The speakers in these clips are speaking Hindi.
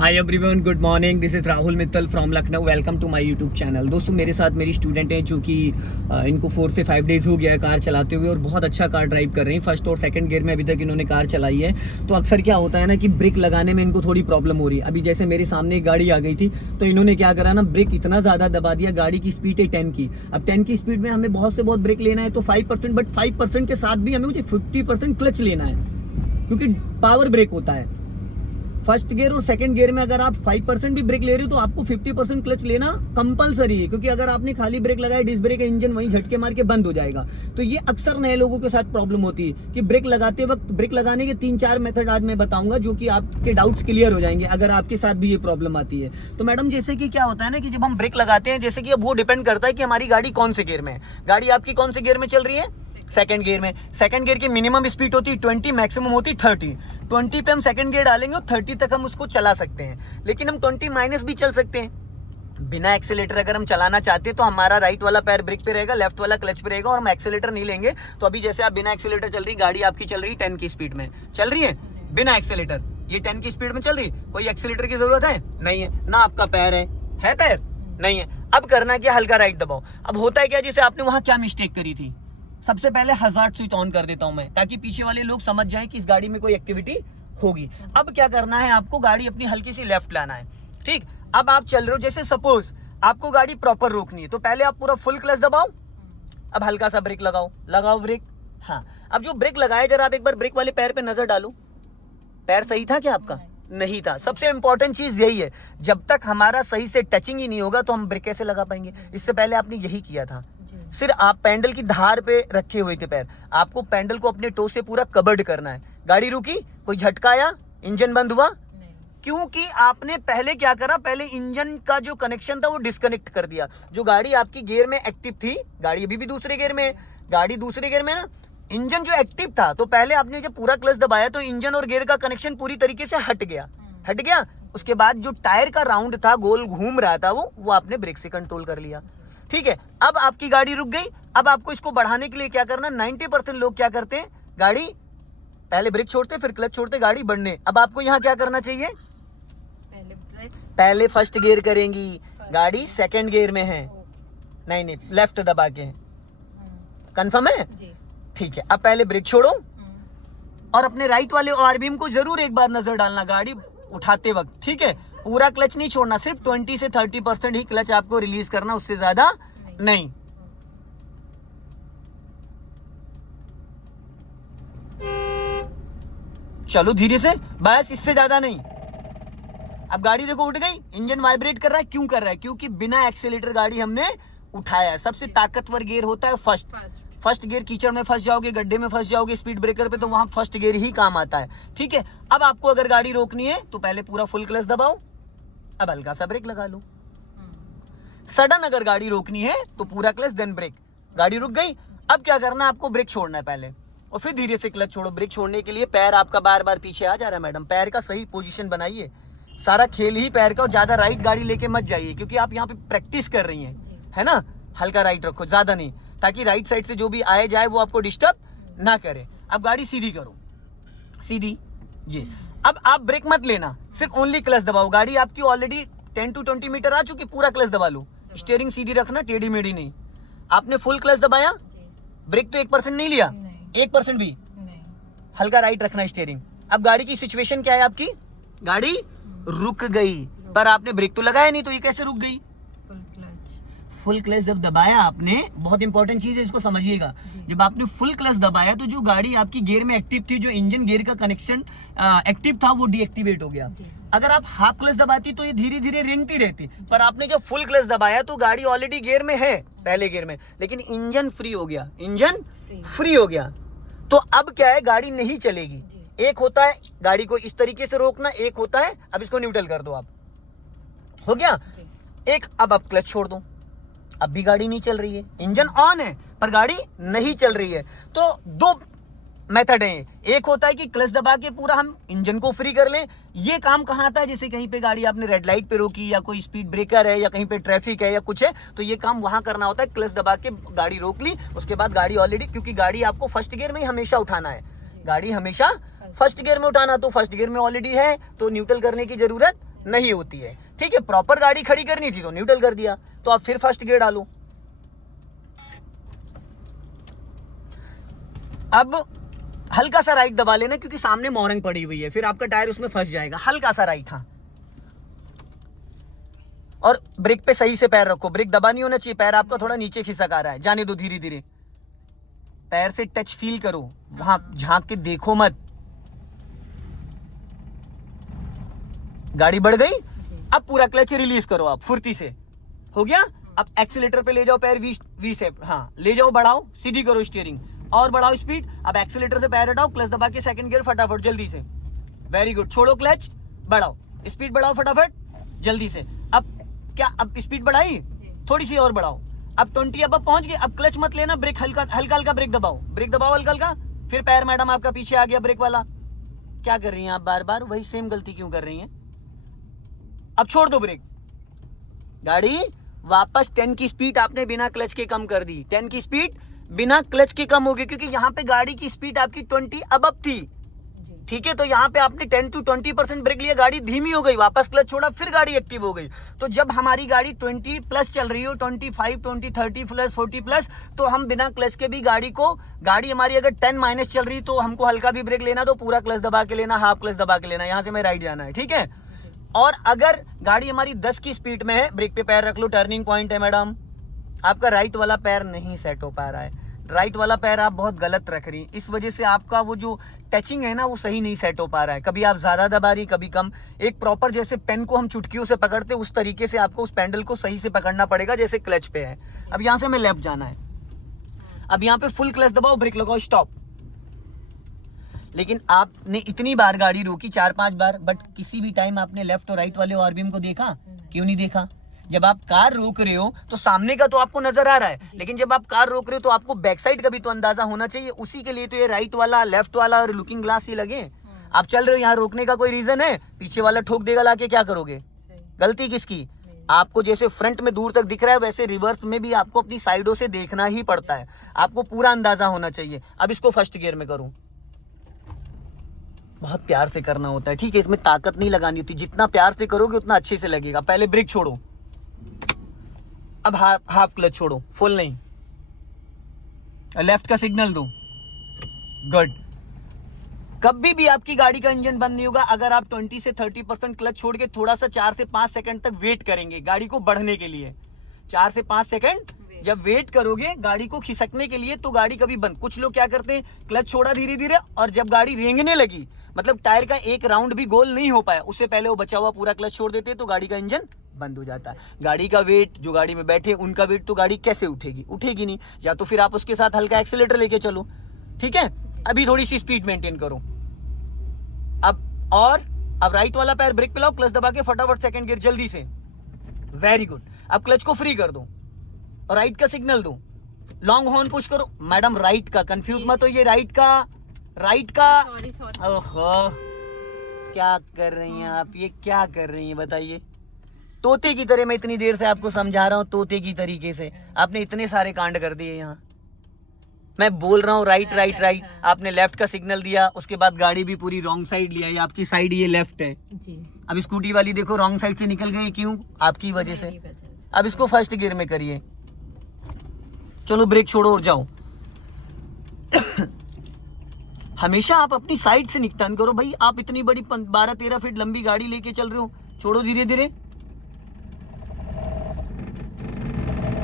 Hi everyone, good morning. This is Rahul Mittal from Lucknow. Welcome to my YouTube channel. दोस्तों, मेरे साथ मेरी स्टूडेंट हैं जो कि इनको 4 से 5 डेज़ हो गया है कार चलाते हुए और बहुत अच्छा कार ड्राइव कर रही हैं। फर्स्ट और सेकंड गियर में अभी तक इन्होंने कार चलाई है। तो अक्सर क्या होता है ना कि ब्रेक लगाने में इनको थोड़ी प्रॉब्लम हो रही है। अभी जैसे मेरे सामने एक गाड़ी आ गई थी तो इन्होंने क्या करा ना, ब्रेक इतना ज़्यादा दबा दिया। गाड़ी की स्पीड है 10 की। अब 10 की स्पीड में हमें बहुत से बहुत ब्रेक लेना है तो 5%, बट 5% के साथ भी हमें मुझे 50% क्लच लेना है क्योंकि पावर ब्रेक होता है। फर्स्ट गियर और सेकंड गियर में अगर आप 5% भी ब्रेक ले रहे हो तो आपको 50% क्लच लेना कंपलसरी है, क्योंकि अगर आपने खाली ब्रेक लगाया, डिस्क ब्रेक, इंजन वहीं झटके मार के बंद हो जाएगा। तो ये अक्सर नए लोगों के साथ प्रॉब्लम होती है कि ब्रेक लगाते वक्त, ब्रेक लगाने के 3-4 मेथड आज मैं बताऊंगा जो कि आपके डाउट्स क्लियर हो जाएंगे अगर आपके साथ भी ये प्रॉब्लम आती है। तो मैडम, जैसे कि क्या होता है ना कि जब हम ब्रेक लगाते हैं, जैसे कि अब वो डिपेंड करता है कि हमारी गाड़ी कौन से गियर में है। गाड़ी आपकी कौन से गियर में चल रही है? सेकंड गियर में। सेकंड गियर की मिनिमम स्पीड होती है 20, मैक्सिमम होती है 30। 20 पे हम सेकंड गियर डालेंगे और 30 तक हम उसको चला सकते हैं, लेकिन हम 20 माइनस भी चल सकते हैं। बिना एक्सीलेटर अगर हम चलाना चाहते हैं तो हमारा राइट वाला पैर ब्रेक पे रहेगा, लेफ्ट वाला क्लच पे रहेगा और हम एक्सीलेटर नहीं लेंगे। तो अभी जैसे आप बिना एक्सीलेटर चल रही, गाड़ी आपकी चल रही 10 की स्पीड में चल रही है बिना एक्सीलेटर, ये 10 की स्पीड में चल रही, कोई एक्सीलेटर की जरूरत है नहीं है ना। आपका पैर है पैर नहीं है। अब करना क्या, हल्का राइट दबाओ। अब होता है क्या, जैसे आपने वहां क्या मिस्टेक करी थी, सबसे पहले हजार्ड स्विच ऑन कर देता हूं मैं ताकि पीछे वाले लोग समझ जाएं कि इस गाड़ी में कोई एक्टिविटी होगी। अब क्या करना है, आपको गाड़ी अपनी हल्की सी लेफ्ट लाना है। ठीक, अब आप चल रहे हो, जैसे सपोज आपको गाड़ी प्रॉपर रोकनी है तो पहले आप पूरा फुल क्लच दबाओ। अब हल्का सा ब्रेक लगाओ ब्रेक। हाँ, अब जो ब्रेक लगाया, जरा आप एक बार ब्रेक वाले पैर पे नजर डालो। पैर सही था क्या आपका? नहीं था। सबसे इंपॉर्टेंट चीज यही है, जब तक हमारा सही से टचिंग ही नहीं होगा तो हम ब्रेक कैसे लगा पाएंगे। इससे पहले आपने यही किया था, सिर्फ आप पैडल की धार पे रखे हुए थे पैर। आपको पैडल को अपने टो से पूरा कवर्ड करना है। गाड़ी रुकी, कोई झटका आया, इंजन बंद हुआ, क्योंकि आपने पहले क्या करा, पहले इंजन का जो कनेक्शन था वो डिस्कनेक्ट कर दिया। जो गाड़ी आपकी गियर में एक्टिव थी, गाड़ी अभी भी दूसरे गियर में है, गाड़ी दूसरे गियर में ना, इंजन जो एक्टिव था, तो पहले आपने जब पूरा क्लच दबाया तो इंजन और गियर का कनेक्शन पूरी तरीके से हट गया। उसके बाद जो टायर का राउंड था, गोल घूम रहा था, वो आपने ब्रेक से कंट्रोल कर लिया। ठीक है, अब आपकी गाड़ी रुक गई। अब आपको इसको बढ़ाने के लिए क्या करना, 90% लोग क्या करते हैं, गाड़ी पहले ब्रेक छोड़ते फिर क्लच छोड़ते, गाड़ी बढ़ने। अब आपको यहाँ क्या करना चाहिए, पहले फर्स्ट गियर करेंगी, गाड़ी सेकंड गियर में है, नहीं लेफ्ट दबा के है, कंफर्म है? ठीक है, अब पहले ब्रेक छोड़ो और अपने राइट वाले आरबीएम को जरूर एक बार नजर डालना गाड़ी उठाते वक्त। ठीक है, पूरा क्लच नहीं छोड़ना, सिर्फ 20 से 30% ही क्लच आपको रिलीज करना, उससे ज्यादा नहीं। चलो धीरे से, बस, इससे ज्यादा नहीं। अब गाड़ी देखो उठ गई, इंजन वाइब्रेट कर रहा है। क्यों कर रहा है? क्योंकि बिना एक्सीलेटर गाड़ी हमने उठाया है। सबसे ताकतवर गियर होता है फर्स्ट गियर। कीचड़ में फंस जाओगे, गड्ढे में फंस जाओगे, स्पीड ब्रेकर पे, तो वहां फर्स्ट गियर ही काम आता है। ठीक है, अब आपको अगर गाड़ी रोकनी है तो पहले पूरा फुल क्लच दबाओ, अब हल्का सा ब्रेक लगा लो। सडन अगर गाड़ी रोकनी है तो पूरा क्लच देन ब्रेक। गाड़ी रुक गई, अब क्या करना, आपको ब्रेक छोड़ना है पहले और फिर धीरे से क्लच छोड़ो। ब्रेक छोड़ने के लिए पैर आपका बार बार पीछे आ जा रहा है मैडम, पैर का सही पोजीशन बनाइए। सारा खेल ही पैर का, और ज्यादा राइट गाड़ी लेके मत जाइए क्योंकि आप यहाँ पे प्रैक्टिस कर रही हैं, है ना। हल्का राइट रखो, ज्यादा नहीं, ताकि राइट साइड से जो भी आए जाए वो आपको डिस्टर्ब ना करे। अब गाड़ी सीधी करो, सीधी ये। अब आप ब्रेक मत लेना, सिर्फ ओनली क्लच दबाओ। गाड़ी आपकी ऑलरेडी 10 to 20 मीटर आ चुकी, पूरा क्लच दबा लो। स्टीयरिंग सीधी रखना, टेढ़ी मेढ़ी नहीं। आपने फुल क्लच दबाया, ब्रेक तो 1% नहीं लिया, 1% भी, हल्का राइट रखना स्टीयरिंग। अब गाड़ी की सिचुएशन क्या है, आपकी गाड़ी रुक गई पर आपने ब्रेक तो लगाया नहीं, तो ये कैसे रुक गई? फुल क्लच जब दबाया आपने, बहुत इंपॉर्टेंट चीज है, इसको समझिएगा। जब आपने फुल क्लच दबाया तो जो गाड़ी आपकी गियर में एक्टिव थी, जो इंजन गियर का कनेक्शन एक्टिव था, वो डीएक्टिवेट हो गया। अगर आप हाफ क्लच दबाती तो ये धीरे धीरे रेंगती रहती, पर आपने जब फुल क्लच दबाया तो गाड़ी ऑलरेडी गियर में है, पहले गियर में, लेकिन इंजन फ्री हो गया। तो अब क्या है, गाड़ी नहीं चलेगी। एक होता है गाड़ी को इस तरीके से रोकना, एक होता है अब इसको न्यूट्रल कर दो, आप हो गया एक। अब आप क्लच छोड़ दो, अब भी गाड़ी नहीं चल रही है, इंजन ऑन है पर गाड़ी नहीं चल रही है। तो दो मेथड है, एक होता है कि क्लच दबा के पूरा हम इंजन को फ्री कर लें। ये काम कहाँ आता है, जैसे कहीं पे गाड़ी आपने रेड लाइट पे रोकी, या कोई स्पीड ब्रेकर है, या कहीं पे ट्रैफिक है, या कुछ है, तो ये काम वहां करना होता है। क्लच दबा के गाड़ी रोक ली, उसके बाद गाड़ी ऑलरेडी, क्योंकि गाड़ी आपको फर्स्ट गियर में ही हमेशा उठाना है, गाड़ी हमेशा फर्स्ट गियर में उठाना, तो फर्स्ट गियर में ऑलरेडी है तो न्यूट्रल करने की जरूरत नहीं होती है। ठीक है, प्रॉपर गाड़ी खड़ी करनी थी तो न्यूट्रल कर दिया, तो आप फिर फर्स्ट गियर डालो। अब हल्का सा राइट दबा लेना क्योंकि सामने मोरंग पड़ी हुई है, फिर आपका टायर उसमें फंस जाएगा। हल्का सा राइट, हाँ, और ब्रेक पे सही से पैर रखो, ब्रेक दबा नहीं होना चाहिए, पैर आपका थोड़ा नीचे खिसक आ रहा है, जाने दो धीरे धीरे, पैर से टच फील करो, वहां झांक के देखो मत। गाड़ी बढ़ गई, अब पूरा क्लच रिलीज करो, आप फुर्ती से, हो गया। अब एक्सीलेटर पे ले जाओ पैर, वी शेप, हाँ ले जाओ, बढ़ाओ, सीधी करो स्टीयरिंग और बढ़ाओ स्पीड। अब एक्सीलेटर से पैर हटाओ, क्लच दबा के सेकंड गियर फटाफट जल्दी से, वेरी गुड, छोड़ो क्लच, बढ़ाओ, स्पीड बढ़ाओ फटाफट जल्दी से। अब क्या, अब स्पीड बढ़ाई, थोड़ी सी और बढ़ाओ, अब 20 अब पहुंच गए। अब क्लच मत लेना, ब्रेक हल्का हल्का ब्रेक दबाओ, ब्रेक दबाओ हल्का हल्का, फिर पैर मैडम आपका पीछे आ गया ब्रेक वाला। क्या कर रही हैं आप, बार बार वही सेम गलती क्यों कर रही हैं? अब छोड़ दो ब्रेक, गाड़ी वापस 10 की स्पीड आपने बिना क्लच के कम कर दी, 10 की स्पीड बिना क्लच के कम हो गई, क्योंकि यहाँ पे गाड़ी की स्पीड आपकी 20 अब थी। ठीक है, तो यहाँ पे आपने 10 to 20% ब्रेक लिया, गाड़ी धीमी हो गई, वापस क्लच छोड़ा, फिर गाड़ी एक्टिव हो गई। तो जब हमारी गाड़ी 20 प्लस चल रही हो, 25, 20, 30 प्लस, 40 प्लस, तो हम बिना क्लच के भी गाड़ी हमारी अगर 10 माइनस चल रही तो हमको हल्का भी ब्रेक लेना, तो पूरा क्लच दबा के लेना, हाफ क्लच दबा के लेना, यहाँ से मैं राइट जाना है। ठीक है, और अगर गाड़ी हमारी 10 की स्पीड में है, ब्रेक पे पैर रख लो, टर्निंग पॉइंट है मैडम, आपका राइट वाला पैर नहीं सेट हो पा रहा है, राइट वाला पैर आप बहुत गलत रख रही, इस वजह से आपका वो जो टचिंग है ना वो सही नहीं सेट हो पा रहा है। कभी आप ज़्यादा दबा रही, कभी कम। एक प्रॉपर जैसे पेन को हम चुटकियों से पकड़ते उस तरीके से आपको उस पैडल को सही से पकड़ना पड़ेगा जैसे क्लच पे है। अब यहाँ से हमें लेफ्ट जाना है, अब यहाँ पे फुल क्लच दबाओ, ब्रेक लगाओ, स्टॉप। लेकिन आपने इतनी बार गाड़ी रोकी, 4-5 बार, बट किसी भी टाइम आपने लेफ्ट और राइट वाले आरबीएम को देखा? क्यों नहीं देखा? जब आप कार रोक रहे हो तो सामने का तो आपको नजर आ रहा है, लेकिन जब आप कार रोक रहे हो तो आपको बैक साइड का भी तो अंदाजा होना चाहिए। उसी के लिए तो ये राइट वाला, लेफ्ट वाला और लुकिंग ग्लास ही लगे। आप चल रहे हो, यहाँ रोकने का कोई रीजन है? पीछे वाला ठोक देगा लाके, क्या करोगे? गलती किसकी? आपको जैसे फ्रंट में दूर तक दिख रहा है वैसे रिवर्स में भी आपको अपनी साइडों से देखना ही पड़ता है, आपको पूरा अंदाजा होना चाहिए। अब इसको फर्स्ट गियर में करूं, बहुत प्यार से करना होता है, ठीक है, इसमें ताकत नहीं लगानी होती, जितना प्यार से करोगे उतना अच्छे से लगेगा। पहले ब्रेक छोड़ो, अब हाफ क्लच छोड़ो, फुल नहीं, लेफ्ट का सिग्नल दो, गुड। कभी भी आपकी गाड़ी का इंजन बंद नहीं होगा अगर आप 20 से 30% क्लच छोड़ के थोड़ा सा 4 से 5 सेकंड तक वेट करेंगे गाड़ी को बढ़ने के लिए। 4 से 5 सेकंड जब वेट करोगे गाड़ी को खिसकने के लिए तो गाड़ी कभी बंद। कुछ लोग क्या करते हैं, क्लच छोड़ा धीरे धीरे और जब गाड़ी रेंगने लगी, मतलब टायर का एक राउंड भी गोल नहीं हो पाया, उससे पहले वो बचा हुआ पूरा क्लच छोड़ देते, तो गाड़ी का इंजन बंद हो जाता है। गाड़ी का वेट, जो गाड़ी में बैठे उनका वेट, तो गाड़ी कैसे उठेगी? उठेगी नहीं। या तो फिर आप उसके साथ हल्का एक्सीलेटर लेके चलो, ठीक है। अभी थोड़ी सी स्पीड मेंटेन करो। अब राइट वाला पैर ब्रेक पे लाओ, क्लच दबा के फटाफट सेकंड गियर जल्दी से, वेरी गुड। अब क्लच को फ्री कर दो और राइट का सिग्नल दो, लॉन्ग हॉर्न पुश करो। मैडम राइट का, कंफ्यूज मत हो, ये राइट का ओहो, क्या कर रही हैं आप, ये क्या कर रही हैं बताइए? तोते की तरह मैं इतनी देर से आपको समझा रहा हूँ, तोते की तरीके से आपने इतने सारे कांड कर दिए यहाँ। मैं बोल रहा हूँ राइट राइट राइट, आपने लेफ्ट का सिग्नल दिया, उसके बाद गाड़ी भी पूरी रॉन्ग साइड लिया, ये आपकी साइड ये लेफ्ट है जी। अब स्कूटी वाली देखो रॉन्ग साइड से निकल गई, क्यों? आपकी वजह से। अब इसको फर्स्ट गियर में करिए, चलो ब्रेक छोड़ो और जाओ। हमेशा आप अपनी साइड से टर्न करो भाई, आप इतनी बड़ी 12-13 फीट लंबी गाड़ी लेके चल रहे हो, छोड़ो धीरे धीरे।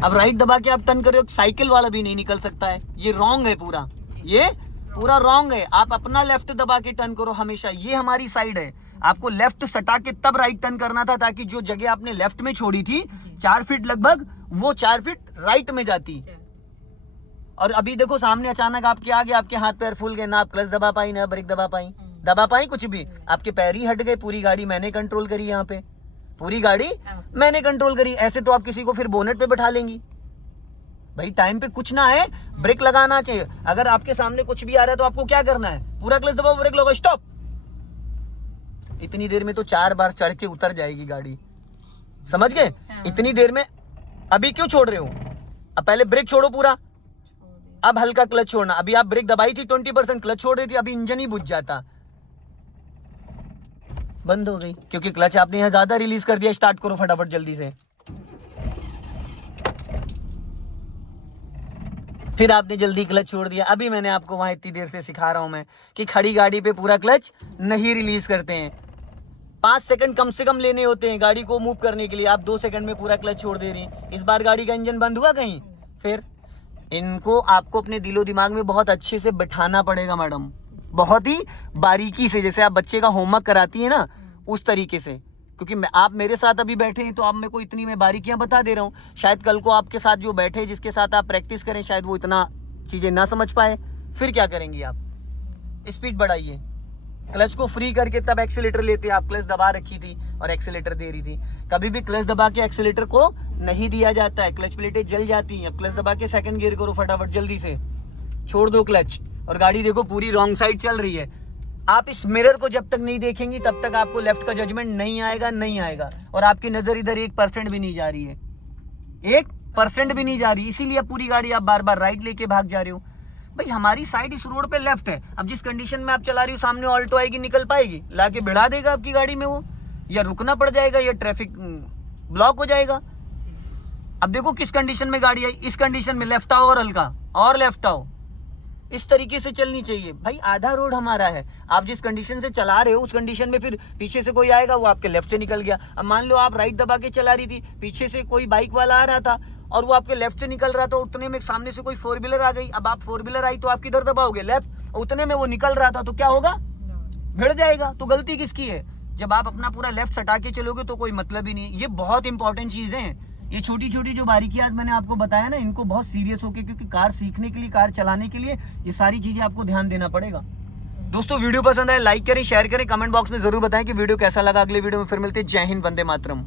अब राइट दबा के आप टर्न कर रहे हो, साइकिल वाला भी नहीं निकल सकता है, ये रॉन्ग है पूरा, ये पूरा रॉन्ग है। आप अपना लेफ्ट दबा के टर्न करो हमेशा, ये हमारी साइड है, आपको लेफ्ट सटा के तब राइट टर्न करना था, ताकि जो जगह आपने लेफ्ट में छोड़ी थी 4 फीट लगभग, वो 4 फीट राइट में जाती। और अभी देखो सामने अचानक आपके आगे, आपके हाथ पैर फूल गए, ना आप क्लच दबा पाई ना ब्रेक दबा पाई कुछ भी, आपके पैर ही हट गए। पूरी गाड़ी मैंने कंट्रोल करी, यहाँ पे पूरी गाड़ी मैंने कंट्रोल करी। ऐसे तो आप किसी को फिर बोनेट पे बैठा लेंगी भाई, टाइम पे कुछ ना है, ब्रेक लगाना चाहिए। अगर आपके सामने कुछ भी आ रहा है तो आपको क्या करना है, पूरा क्लच दबाओ, ब्रेक लगाओ, स्टॉप। इतनी देर में तो 4 बार चढ़ के उतर जाएगी गाड़ी, समझ गए? इतनी देर में अभी क्यों छोड़ रहे हो? अब पहले ब्रेक छोड़ो पूरा, अब हल्का क्लच छोड़ना। अभी आप ब्रेक दबाई थी 20%, क्लच छोड़ रही थी, अभी इंजन ही बुझ जाता। बंद हो गई क्योंकि क्लच आपने यहाँ ज्यादा रिलीज कर दिया। स्टार्ट करो फटाफट जल्दी से। फिर आपने जल्दी क्लच छोड़ दिया। अभी मैंने आपको वहां इतनी देर से सिखा रहा हूं मैं कि खड़ी गाड़ी पे पूरा क्लच नहीं रिलीज करते हैं। 5 सेकंड कम से कम लेने होते हैं गाड़ी को मूव करने के लिए। आप 2 सेकंड में पूरा क्लच छोड़ दे रही। इस बार गाड़ी का इंजन बंद हुआ कहीं? फिर इनको आपको अपने दिलो दिमाग में बहुत अच्छे से बिठाना पड़ेगा मैडम, बहुत ही बारीकी से, जैसे आप बच्चे का होमवर्क कराती है ना उस तरीके से। क्योंकि आप मेरे साथ अभी बैठे हैं तो आप मेरे को इतनी मैं बारीकियां बता दे रहा हूँ। शायद कल को आपके साथ जो बैठे जिसके साथ आप प्रैक्टिस करें शायद वो इतना चीज़ें ना समझ पाए। फिर क्या करेंगी आप? स्पीड बढ़ाइए, क्लच को फ्री करके तब एक्सीलेटर लेते। आप क्लच दबा रखी थी और एक्सीलेटर दे रही थी। कभी भी क्लच दबा के एक्सीलेटर को नहीं दिया जाता है, क्लच प्लेटें जल जाती हैं। अब क्लच दबा के सेकंड गियर करो फटाफट जल्दी से, छोड़ दो क्लच। और गाड़ी देखो पूरी रॉन्ग साइड चल रही है। आप इस मिरर को जब तक नहीं देखेंगी तब तक आपको लेफ्ट का जजमेंट नहीं आएगा। और आपकी नजर इधर 1% भी नहीं जा रही है, 1% भी नहीं जा रही। इसीलिए अब पूरी गाड़ी आप बार बार राइट लेके भाग जा रहे हो। भाई हमारी साइड इस रोड पे लेफ्ट है। अब जिस कंडीशन में आप चला रही हो सामने ऑल्टो आएगी, निकल पाएगी? लाके भिड़ा देगा आपकी गाड़ी में वो, या रुकना पड़ जाएगा, या ट्रैफिक ब्लॉक हो जाएगा। अब देखो किस कंडीशन में गाड़ी आई। इस कंडीशन में लेफ्ट आओ और हल्का और लेफ्ट आओ, इस तरीके से चलनी चाहिए। भाई आधा रोड हमारा है। आप जिस कंडीशन से चला रहे हो उस कंडीशन में फिर पीछे से कोई आएगा वो आपके लेफ्ट से निकल गया। अब मान लो आप राइट दबा के चला रही थी, पीछे से कोई बाइक वाला आ रहा था और वो आपके लेफ्ट से निकल रहा था। उतने में सामने से कोई 4 व्हीलर आ गई। अब आप 4 व्हीलर आई तो आप किधर दबाओगे? लेफ्ट। उतने में वो निकल रहा था तो क्या होगा? भिड़ जाएगा। तो गलती किसकी है? जब आप अपना पूरा लेफ्ट सटा के चलोगे तो कोई मतलब ही नहीं। ये बहुत इंपॉर्टेंट चीजें हैं। ये छोटी छोटी जो बारीकियां आज मैंने आपको बताया ना, इनको बहुत सीरियस होके, क्योंकि कार सीखने के लिए, कार चलाने के लिए ये सारी चीजें आपको ध्यान देना पड़ेगा। दोस्तों वीडियो पसंद आए लाइक करें, शेयर करें, कमेंट बॉक्स में जरूर बताएं कि वीडियो कैसा लगा। अगले वीडियो में फिर मिलते हैं। जय हिंद, वंदे मातरम।